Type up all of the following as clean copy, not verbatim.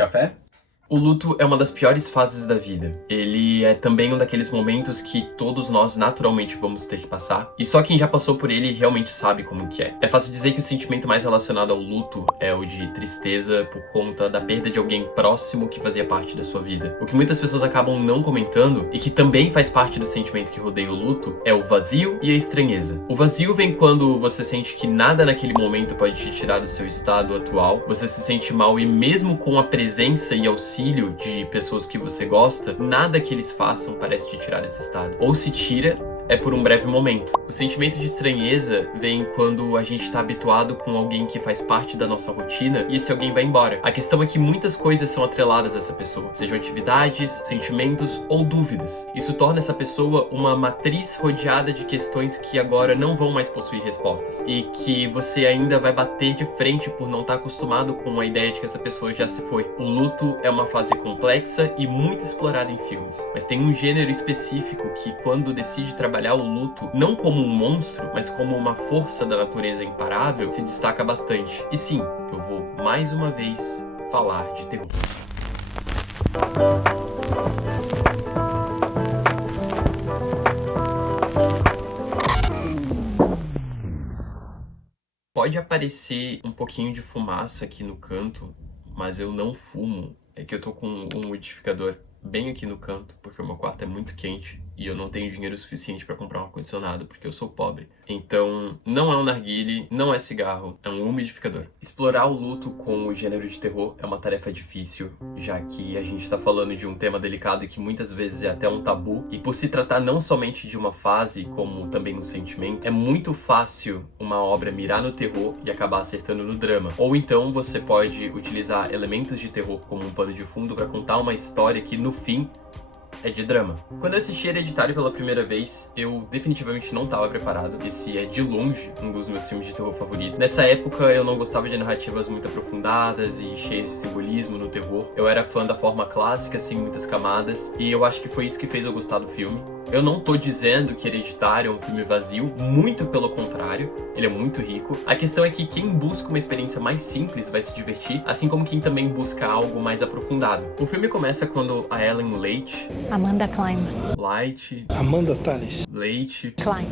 Café? O luto é uma das piores fases da vida. Ele é também um daqueles momentos que todos nós naturalmente vamos ter que passar, e só quem já passou por ele realmente sabe como que é. É fácil dizer que o sentimento mais relacionado ao luto é o de tristeza por conta da perda de alguém próximo que fazia parte da sua vida. O que muitas pessoas acabam não comentando, e que também faz parte do sentimento que rodeia o luto, é o vazio e a estranheza. O vazio vem quando você sente que nada naquele momento pode te tirar do seu estado atual, você se sente mal e mesmo com a presença e auxílio de pessoas que você gosta, nada que eles façam parece te tirar desse estado. Ou se tira, é por um breve momento. O sentimento de estranheza vem quando a gente está habituado com alguém que faz parte da nossa rotina e esse alguém vai embora. A questão é que muitas coisas são atreladas a essa pessoa, sejam atividades, sentimentos ou dúvidas. Isso torna essa pessoa uma matriz rodeada de questões que agora não vão mais possuir respostas e que você ainda vai bater de frente por não estar acostumado com a ideia de que essa pessoa já se foi. O luto é uma fase complexa e muito explorada em filmes, mas tem um gênero específico que, quando decide trabalhar o luto não como um monstro, mas como uma força da natureza imparável, se destaca bastante. E sim, eu vou mais uma vez falar de terror. Pode aparecer um pouquinho de fumaça aqui no canto, mas eu não fumo. É que eu tô com um umidificador bem aqui no canto, porque o meu quarto é muito quente e eu não tenho dinheiro suficiente para comprar um ar-condicionado, porque eu sou pobre. Então, não é um narguile, não é cigarro, é um umidificador. Explorar o luto com o gênero de terror é uma tarefa difícil, já que a gente tá falando de um tema delicado e que muitas vezes é até um tabu, e por se tratar não somente de uma fase, como também um sentimento, é muito fácil uma obra mirar no terror e acabar acertando no drama. Ou então você pode utilizar elementos de terror como um pano de fundo para contar uma história que, no fim, é de drama. Quando eu assisti Hereditário pela primeira vez, eu definitivamente não estava preparado. Esse é, de longe, um dos meus filmes de terror favoritos. Nessa época, eu não gostava de narrativas muito aprofundadas e cheias de simbolismo no terror. Eu era fã da forma clássica, sem muitas camadas, e eu acho que foi isso que fez eu gostar do filme. Eu não tô dizendo que Hereditário é um filme vazio, muito pelo contrário, ele é muito rico. A questão é que quem busca uma experiência mais simples vai se divertir, assim como quem também busca algo mais aprofundado. O filme começa quando a Ellen Leite... Amanda Klein. Light... Amanda Tales. Leite... Klein.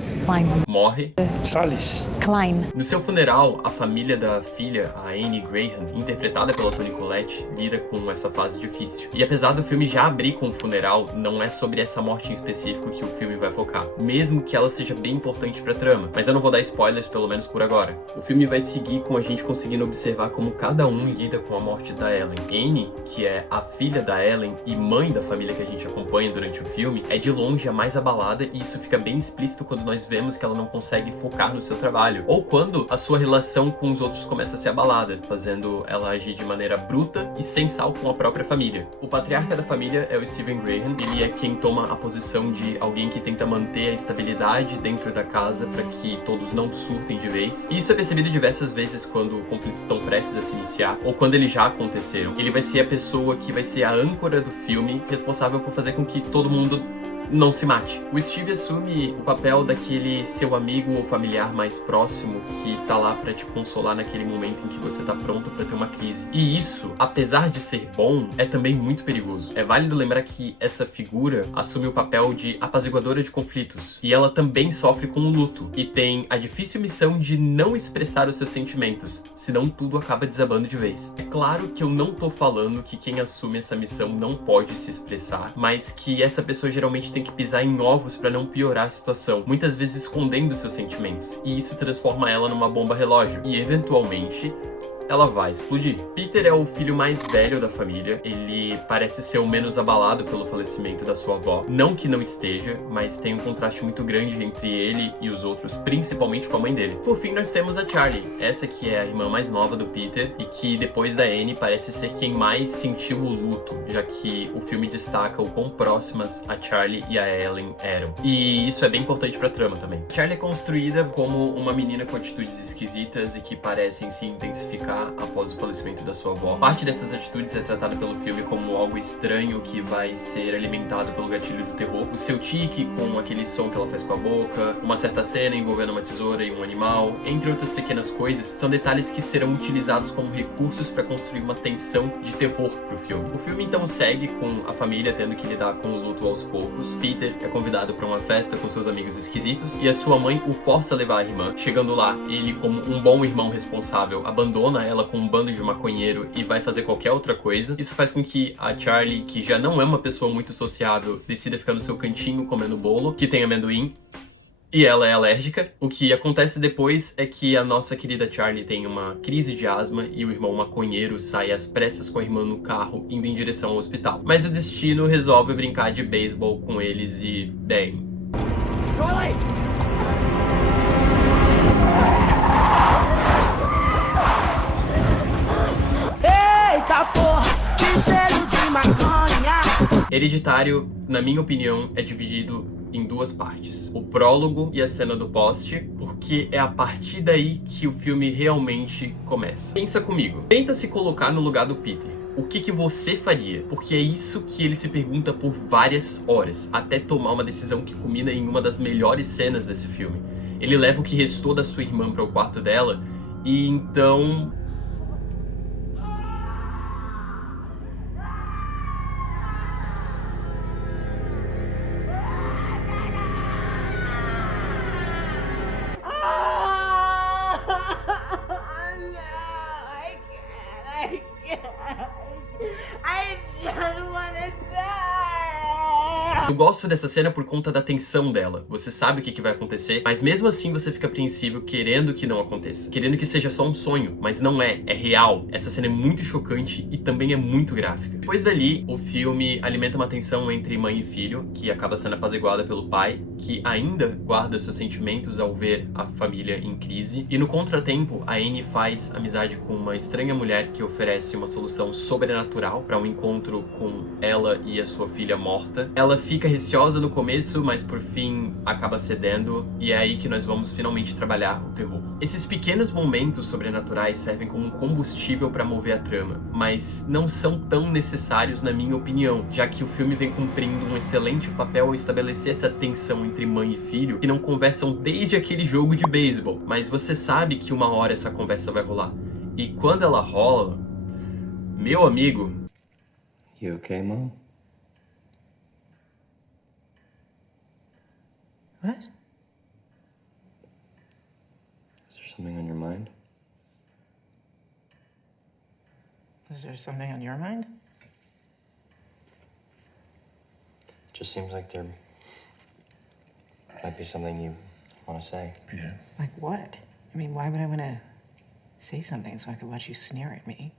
morre. Salles. Klein. No seu funeral, a família da filha, a Annie Graham, interpretada pela Toni Collette, lida com essa fase difícil. E apesar do filme já abrir com o funeral, não é sobre essa morte em específico que o filme vai focar, mesmo que ela seja bem importante pra trama. Mas eu não vou dar spoilers, pelo menos por agora. O filme vai seguir com a gente conseguindo observar como cada um lida com a morte da Ellen. Annie, que é a filha da Ellen e mãe da família que a gente acompanha durante o filme, é de longe a mais abalada, e isso fica bem explícito quando nós vemos que ela não consegue focar no seu trabalho, ou quando a sua relação com os outros começa a ser abalada, fazendo ela agir de maneira bruta e sem sal com a própria família. O patriarca da família é o Stephen Graham. Ele é quem toma a posição de alguém que tenta manter a estabilidade dentro da casa para que todos não surtem de vez. E isso é percebido diversas vezes quando conflitos estão prestes a se iniciar, ou quando eles já aconteceram. Ele vai ser a pessoa que vai ser a âncora do filme, responsável por fazer com que todo mundo não se mate. O Steve assume o papel daquele seu amigo ou familiar mais próximo que tá lá pra te consolar naquele momento em que você tá pronto pra ter uma crise. E isso, apesar de ser bom, é também muito perigoso. É válido lembrar que essa figura assume o papel de apaziguadora de conflitos, e ela também sofre com o luto, e tem a difícil missão de não expressar os seus sentimentos, senão tudo acaba desabando de vez. É claro que eu não tô falando que quem assume essa missão não pode se expressar, mas que essa pessoa geralmente tem que pisar em ovos para não piorar a situação, muitas vezes escondendo seus sentimentos, e isso transforma ela numa bomba relógio, e eventualmente ela vai explodir. Peter é o filho mais velho da família, ele parece ser o menos abalado pelo falecimento da sua avó. Não que não esteja, mas tem um contraste muito grande entre ele e os outros, principalmente com a mãe dele. Por fim, nós temos a Charlie, essa que é a irmã mais nova do Peter, e que depois da Annie parece ser quem mais sentiu o luto, já que o filme destaca o quão próximas a Charlie e a Ellen eram. E isso é bem importante pra trama também. A Charlie é construída como uma menina com atitudes esquisitas e que parecem se intensificar recuperar após o falecimento da sua avó. Parte dessas atitudes é tratada pelo filme como algo estranho que vai ser alimentado pelo gatilho do terror. O seu tique com aquele som que ela faz com a boca, uma certa cena envolvendo uma tesoura e um animal, entre outras pequenas coisas, são detalhes que serão utilizados como recursos para construir uma tensão de terror pro filme. O filme então segue com a família tendo que lidar com o luto aos poucos. Peter é convidado para uma festa com seus amigos esquisitos e a sua mãe o força a levar a irmã. Chegando lá, ele, como um bom irmão responsável, abandona ela com um bando de maconheiro e vai fazer qualquer outra coisa. Isso faz com que a Charlie, que já não é uma pessoa muito sociável, decida ficar no seu cantinho comendo bolo, que tem amendoim, e ela é alérgica. O que acontece depois é que a nossa querida Charlie tem uma crise de asma e o irmão maconheiro sai às pressas com a irmã no carro, indo em direção ao hospital. Mas o destino resolve brincar de beisebol com eles e, bem... Charlie! Eita porra, que cheiro de maconha! Hereditário, na minha opinião, é dividido em duas partes. O prólogo e a cena do poste, porque é a partir daí que o filme realmente começa. Pensa comigo, tenta se colocar no lugar do Peter. O que você faria? Porque é isso que ele se pergunta por várias horas, até tomar uma decisão que culmina em uma das melhores cenas desse filme. Ele leva o que restou da sua irmã para o quarto dela e então... Eu gosto dessa cena por conta da tensão dela. Você sabe o que vai acontecer, mas mesmo assim você fica apreensivo querendo que não aconteça. Querendo que seja só um sonho, mas não é. É real. Essa cena é muito chocante e também é muito gráfica. Depois dali, o filme alimenta uma tensão entre mãe e filho, que acaba sendo apaziguada pelo pai, que ainda guarda seus sentimentos ao ver a família em crise. E no contratempo, a Annie faz amizade com uma estranha mulher que oferece uma solução sobrenatural para um encontro com ela e a sua filha morta. Ela fica receosa no começo, mas por fim acaba cedendo, e é aí que nós vamos finalmente trabalhar o terror. Esses pequenos momentos sobrenaturais servem como um combustível para mover a trama, mas não são tão necessários na minha opinião, já que o filme vem cumprindo um excelente papel ao estabelecer essa tensão entre mãe e filho, que não conversam desde aquele jogo de beisebol, mas você sabe que uma hora essa conversa vai rolar. E quando ela rola, meu amigo... You okay, Mom? What? Is there something on your mind? Is there something on your mind? It just seems like there might be something you want to say. Peter. Like what? I mean, why would I want to say something so I could watch you sneer at me?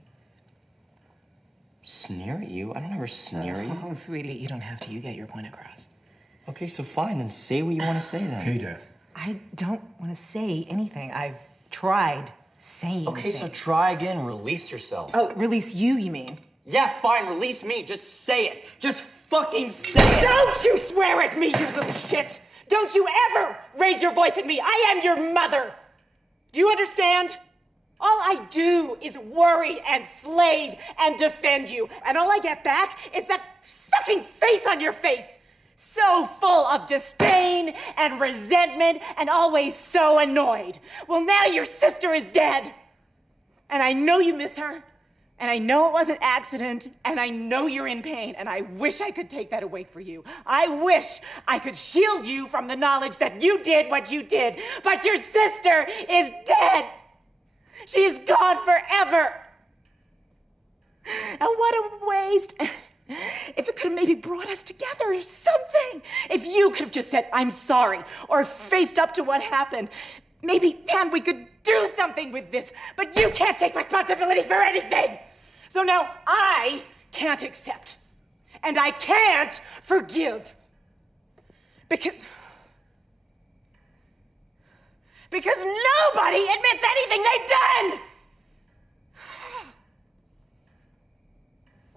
Sneer at you? I don't ever sneer at you. Oh, sweetie, you don't have to. You get your point across. Okay, so fine, then say what you want to say then. Peter. I don't want to say anything. I've tried saying Okay, so things. try again, release yourself. Oh, release you, you mean? Yeah, fine, release me, just say it. Just fucking say it. Don't you swear at me, you little shit! Don't you ever raise your voice at me! I am your mother! Do you understand? All I do is worry and slave and defend you, and all I get back is that fucking face on your face! So full of disdain and resentment and always so annoyed. Well, now your sister is dead. And I know you miss her. And I know it was an accident. And I know you're in pain. And I wish I could take that away for you. I wish I could shield you from the knowledge that you did what you did. But your sister is dead. She's gone forever. And what a waste. If it could have maybe brought us together or something. If you could have just said, I'm sorry, or faced up to what happened. Maybe then we could do something with this. But you can't take responsibility for anything. So now I can't accept. And I can't forgive. Because nobody admits anything they've done!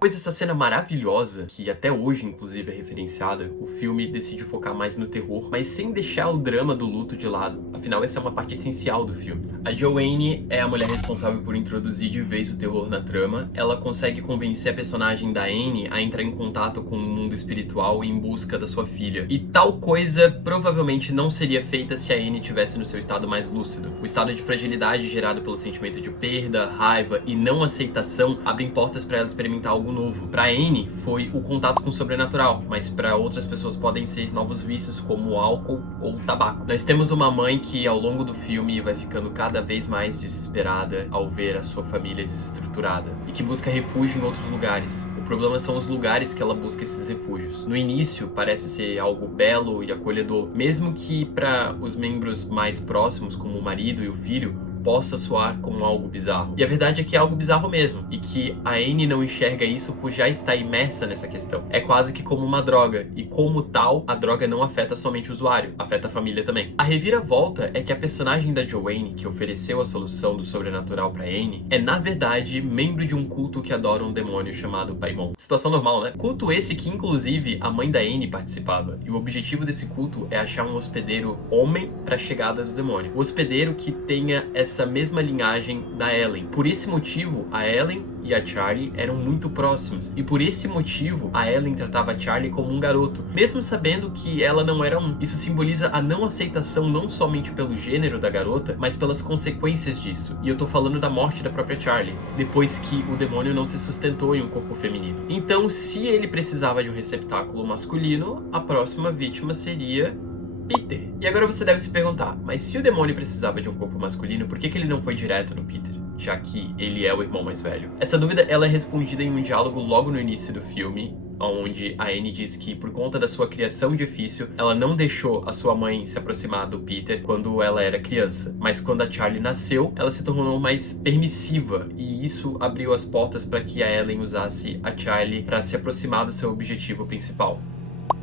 Depois dessa cena maravilhosa, que até hoje inclusive é referenciada, o filme decide focar mais no terror, mas sem deixar o drama do luto de lado. Afinal, essa é uma parte essencial do filme. A Joanne é a mulher responsável por introduzir de vez o terror na trama. Ela consegue convencer a personagem da Anne a entrar em contato com o mundo espiritual em busca da sua filha. E tal coisa provavelmente não seria feita se a Anne estivesse no seu estado mais lúcido. O estado de fragilidade gerado pelo sentimento de perda, raiva e não aceitação abrem portas para ela experimentar algo novo. Para Anne foi o contato com o sobrenatural, mas para outras pessoas podem ser novos vícios como álcool ou tabaco. Nós temos uma mãe que ao longo do filme vai ficando cada vez mais desesperada ao ver a sua família desestruturada e que busca refúgio em outros lugares. O problema são os lugares que ela busca esses refúgios. No início parece ser algo belo e acolhedor, mesmo que para os membros mais próximos, como o marido e o filho, possa soar como algo bizarro. E a verdade é que é algo bizarro mesmo, e que a Anne não enxerga isso por já estar imersa nessa questão. É quase que como uma droga, e como tal, a droga não afeta somente o usuário, afeta a família também. A reviravolta é que a personagem da Joanne, que ofereceu a solução do sobrenatural pra Anne, é na verdade membro de um culto que adora um demônio chamado Paimon. Situação normal, né? Culto esse que inclusive a mãe da Anne participava, e o objetivo desse culto é achar um hospedeiro homem pra chegada do demônio. O hospedeiro que tenha essa mesma linhagem da Ellen. Por esse motivo, a Ellen e a Charlie eram muito próximas. E por esse motivo, a Ellen tratava a Charlie como um garoto, mesmo sabendo que ela não era um. Isso simboliza a não aceitação não somente pelo gênero da garota, mas pelas consequências disso. E eu tô falando da morte da própria Charlie, depois que o demônio não se sustentou em um corpo feminino. Então, se ele precisava de um receptáculo masculino, a próxima vítima seria Peter. E agora você deve se perguntar, mas se o demônio precisava de um corpo masculino, por que ele não foi direto no Peter, já que ele é o irmão mais velho? Essa dúvida ela é respondida em um diálogo logo no início do filme, onde a Anne diz que por conta da sua criação difícil, ela não deixou a sua mãe se aproximar do Peter quando ela era criança. Mas quando a Charlie nasceu, ela se tornou mais permissiva e isso abriu as portas para que a Ellen usasse a Charlie para se aproximar do seu objetivo principal,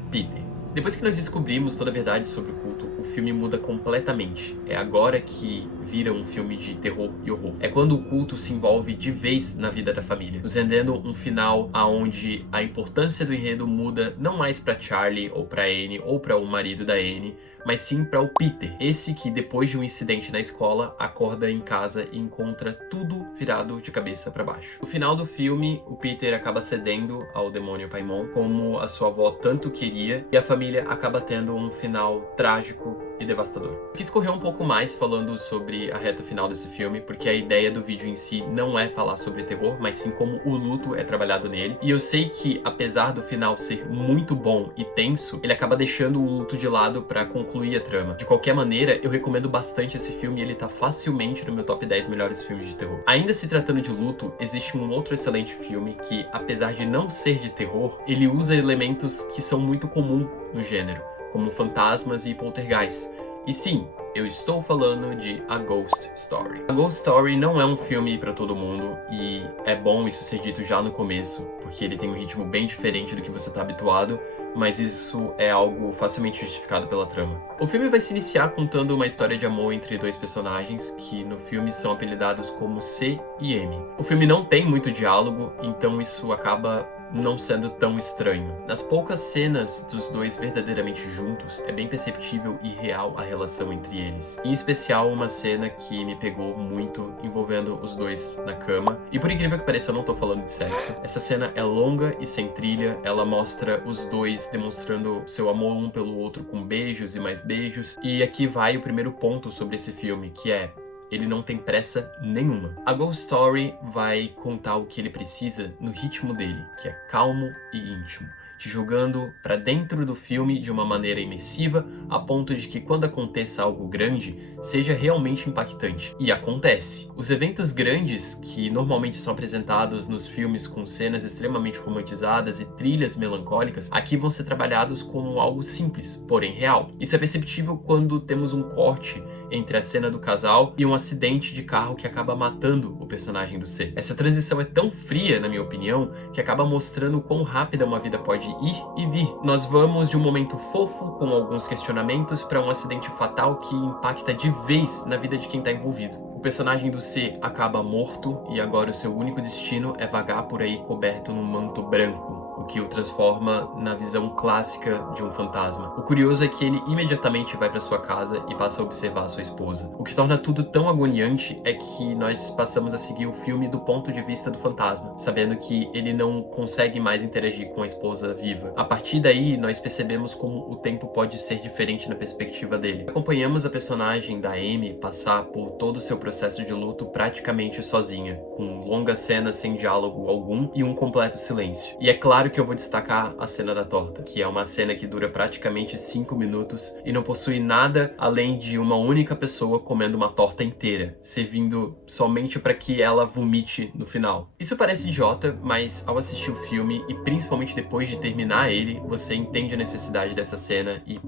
Peter. Depois que nós descobrimos toda a verdade sobre o culto, o filme muda completamente. É agora que vira um filme de terror e horror. É quando o culto se envolve de vez na vida da família, nos rendendo um final aonde a importância do enredo muda não mais para Charlie ou para Anne ou para o marido da Anne, mas sim para o Peter, esse que depois de um incidente na escola acorda em casa e encontra tudo virado de cabeça para baixo. No final do filme, o Peter acaba cedendo ao demônio Paimon, como a sua avó tanto queria, e a família acaba tendo um final trágico e devastador. Eu quis correr um pouco mais falando sobre a reta final desse filme, porque a ideia do vídeo em si não é falar sobre terror, mas sim como o luto é trabalhado nele. E eu sei que, apesar do final ser muito bom e tenso, ele acaba deixando o luto de lado para concluir a trama. De qualquer maneira, eu recomendo bastante esse filme e ele tá facilmente no meu top 10 melhores filmes de terror. Ainda se tratando de luto, existe um outro excelente filme que, apesar de não ser de terror, ele usa elementos que são muito comuns no gênero, como fantasmas e poltergeist. E sim, eu estou falando de A Ghost Story. A Ghost Story não é um filme para todo mundo e é bom isso ser dito já no começo, porque ele tem um ritmo bem diferente do que você está habituado, mas isso é algo facilmente justificado pela trama. O filme vai se iniciar contando uma história de amor entre dois personagens que no filme são apelidados como C e M. O filme não tem muito diálogo, então isso acaba não sendo tão estranho. Nas poucas cenas dos dois verdadeiramente juntos, é bem perceptível e real a relação entre eles. Em especial uma cena que me pegou muito envolvendo os dois na cama. E por incrível que pareça, eu não tô falando de sexo. Essa cena é longa e sem trilha, ela mostra os dois demonstrando seu amor um pelo outro com beijos e mais beijos. E aqui vai o primeiro ponto sobre esse filme, que é: ele não tem pressa nenhuma. A Ghost Story vai contar o que ele precisa no ritmo dele, que é calmo e íntimo, te jogando pra dentro do filme de uma maneira imersiva, a ponto de que quando aconteça algo grande, seja realmente impactante. E acontece. Os eventos grandes, que normalmente são apresentados nos filmes com cenas extremamente romantizadas e trilhas melancólicas, aqui vão ser trabalhados como algo simples, porém real. Isso é perceptível quando temos um corte entre a cena do casal e um acidente de carro que acaba matando o personagem do C. Essa transição é tão fria, na minha opinião, que acaba mostrando o quão rápida uma vida pode ir e vir. Nós vamos de um momento fofo, com alguns questionamentos, para um acidente fatal que impacta de vez na vida de quem está envolvido. O personagem do C acaba morto e agora o seu único destino é vagar por aí coberto num manto branco, o que o transforma na visão clássica de um fantasma. O curioso é que ele imediatamente vai para sua casa e passa a observar a sua esposa. O que torna tudo tão agoniante é que nós passamos a seguir o filme do ponto de vista do fantasma, sabendo que ele não consegue mais interagir com a esposa viva. A partir daí, nós percebemos como o tempo pode ser diferente na perspectiva dele. Acompanhamos a personagem da Amy passar por todo o seu processo de luto praticamente sozinha, com longas cenas sem diálogo algum e um completo silêncio. E é claro que eu vou destacar a cena da torta, que é uma cena que dura praticamente 5 minutos e não possui nada além de uma única pessoa comendo uma torta inteira, servindo somente para que ela vomite no final. Isso parece idiota, mas ao assistir o filme e principalmente depois de terminar ele, você entende a necessidade dessa cena e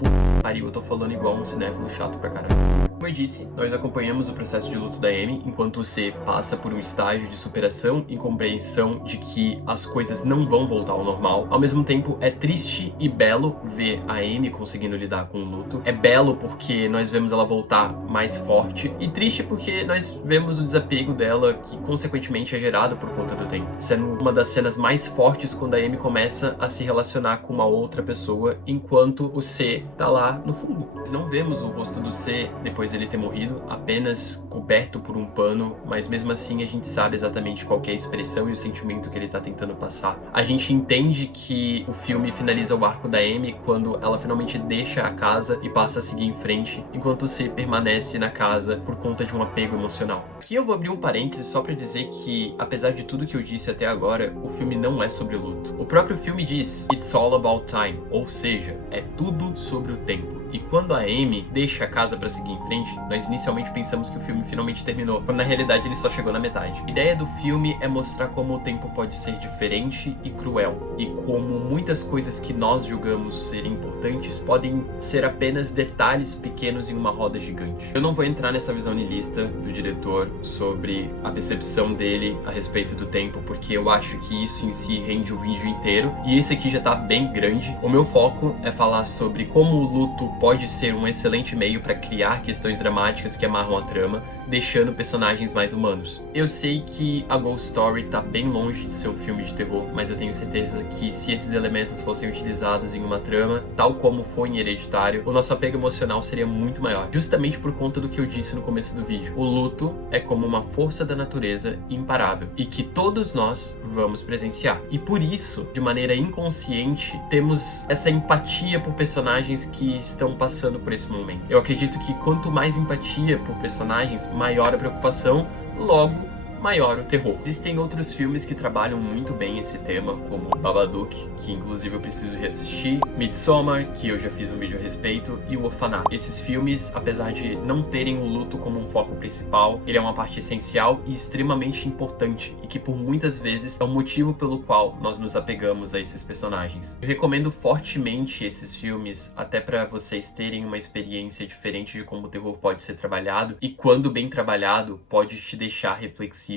pariu, eu tô falando igual um cinéfilo chato pra caralho. Como eu disse, nós acompanhamos o processo de luto da Amy enquanto o C passa por um estágio de superação e compreensão de que as coisas não vão voltar ao normal. Ao mesmo tempo, é triste e belo ver a Amy conseguindo lidar com o luto. É belo porque nós vemos ela voltar mais forte e triste porque nós vemos o desapego dela, que consequentemente é gerado por conta do tempo. Sendo uma das cenas mais fortes quando a Amy começa a se relacionar com uma outra pessoa enquanto o C tá lá no fundo. Não vemos o rosto do C depois dele ter morrido, apenas coberto por um pano, mas mesmo assim a gente sabe exatamente qual que é a expressão e o sentimento que ele tá tentando passar. A gente entende que o filme finaliza o arco da Amy quando ela finalmente deixa a casa e passa a seguir em frente, enquanto o C permanece na casa por conta de um apego emocional. Aqui eu vou abrir um parênteses só pra dizer que, apesar de tudo que eu disse até agora, o filme não é sobre o luto. O próprio filme diz It's all about time, ou seja, é tudo sobre o tempo. E quando a Amy deixa a casa para seguir em frente, nós inicialmente pensamos que o filme finalmente terminou, quando na realidade ele só chegou na metade. A ideia do filme é mostrar como o tempo pode ser diferente e cruel, e como muitas coisas que nós julgamos serem importantes podem ser apenas detalhes pequenos em uma roda gigante. Eu não vou entrar nessa visão niilista do diretor sobre a percepção dele a respeito do tempo, porque eu acho que isso em si rende o vídeo inteiro, e esse aqui já tá bem grande. O meu foco é falar sobre como o luto pode ser um excelente meio para criar questões dramáticas que amarram a trama, deixando personagens mais humanos. Eu sei que a Ghost Story tá bem longe de ser um filme de terror, mas eu tenho certeza que se esses elementos fossem utilizados em uma trama, tal como foi em Hereditário, o nosso apego emocional seria muito maior, justamente por conta do que eu disse no começo do vídeo. O luto é como uma força da natureza imparável, e que todos nós vamos presenciar. E por isso, de maneira inconsciente, temos essa empatia por personagens que estão passando por esse momento. Eu acredito que quanto mais empatia por personagens, maior a preocupação, logo maior o terror. Existem outros filmes que trabalham muito bem esse tema, como Babadook, que inclusive eu preciso reassistir, Midsommar, que eu já fiz um vídeo a respeito, e O Orfanato. Esses filmes, apesar de não terem o luto como um foco principal, ele é uma parte essencial e extremamente importante, e que por muitas vezes é o motivo pelo qual nós nos apegamos a esses personagens. Eu recomendo fortemente esses filmes, até para vocês terem uma experiência diferente de como o terror pode ser trabalhado, e quando bem trabalhado, pode te deixar reflexivo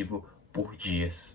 por dias.